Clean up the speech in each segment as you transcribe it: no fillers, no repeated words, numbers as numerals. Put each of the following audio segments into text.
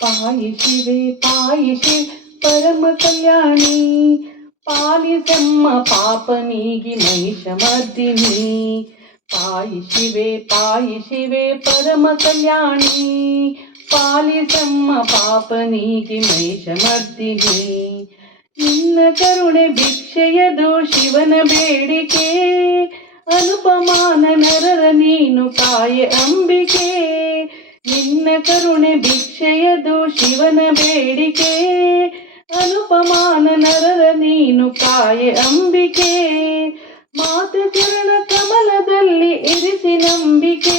ಪಾಯಿ ಶಿವೆ ಪರಮ ಕಲ್ಯಾಣಿ, ಪಾಲಿಸಮ್ಮ ಪಾಪನೀಗಿ ಮಹಿಷಮರ್ದಿನಿ. ಪಾಯಿ ಶಿವೆ ಪರಮ ಕಲ್ಯಾಣಿ, ಪಾಲಿಸಮ್ಮ ಪಾಪನೀಗಿ ಮಹಿಷಮರ್ದಿನಿ. ನಿನ್ನ ಕರುಣೆ ಭಿಕ್ಷೆಯದು ಶಿವನ ಬೇಡಿಕೆ, ಅನುಪಮಾನ ನರರ ನೀನು ಕಾಯೆ ಅಂಬಿಕೆ. ನಿನ್ನ ಕರುಣೆ ಭಿಕ್ಷೆಯದು ಶಿವನ ಬೇಡಿಕೆ, ಅನುಪಮಾನ ನರರ ನೀನು ಕಾಯೆ ಅಂಬಿಕೆ. ಮಾತ ಚರಣ ಕಮಲದಲ್ಲಿ ಇರಿಸಿ ನಂಬಿಕೆ,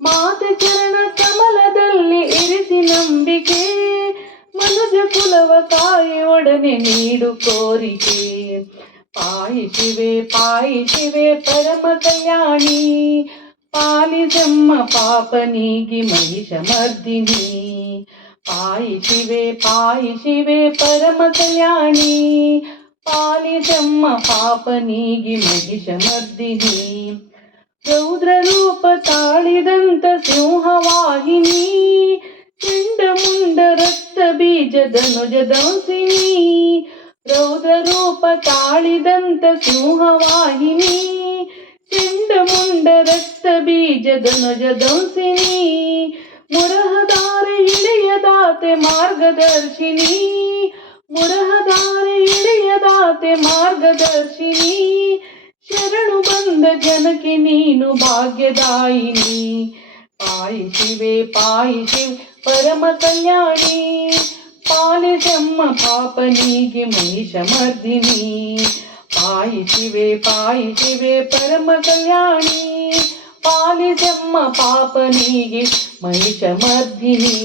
ಮಾತ ಚರಣ ಕಮಲದಲ್ಲಿ ಇರಿಸಿ ನಂಬಿಕೆ. ಮನುಜ ಕುಲವ ಕಾಯಿ ಒಡನೆ ನೀಡು ಕೋರಿಕೆ. ಪಾಯಿ ಶಿವೆ ಪರಮ ಕಲ್ಯಾಣಿ, ಪಾಲಿಸಮ್ಮ ಪಾಪನೀಗಿ ಮಹಿಷಮರ್ದಿನಿ. ಪಾಯಿ ಶಿವೆ ಪರಮ ಕಲ್ಯಾಣಿ, ಪಾಲಿಸಮ್ಮ ಪಾಪನೀಗಿ ಮಹಿಷಮರ್ದಿನಿ. ರೌದ್ರ ರೂಪ ತಾಳಿದಂತ ಸಿಂಹವಾಹಿನಿ, ಚಂಡ ಮುಂಡ ರಕ್ತ ಬೀಜದ ನುಜದಂಸಿನಿ. ರೌದ್ರ ರೂಪ ತಾಳಿದಂತ ಸಿಂಹವಾಹಿನಿ, ಚಂಡ ಮುಂಡ ರಕ್ತ ಬೀಜದ ನುಜದಂಸಿನಿ. ಮುರಹದಾರೆ ಇಳೆಯದಾತೆ ಮಾರ್ಗದರ್ಶಿನಿ, ಮುರಹದಾರೆ ಇಳೆಯದಾತೆ ಮಾರ್ಗದರ್ಶಿನಿ. ಶರಣು ಬಂದ ಜನಕ್ಕೆ ನೀನು ಭಾಗ್ಯದಾಯಿನಿ. ಪಾಯಿ ಶಿವೆ ಪರಮ ಕಲ್ಯಾಣಿ, ಪಾಲಿಸಮ್ಮ ಪಾಪನೀಗಿ ಮಹಿಷಮರ್ದಿನಿ. ಪಾಯಿ ಶಿವೆ ಪರಮ ಕಲ್ಯಾಣಿ, ಪಾಲಿಸಮ್ಮ ಪಾಪನೀಗಿ ಮಹಿಷಮರ್ದಿನಿ.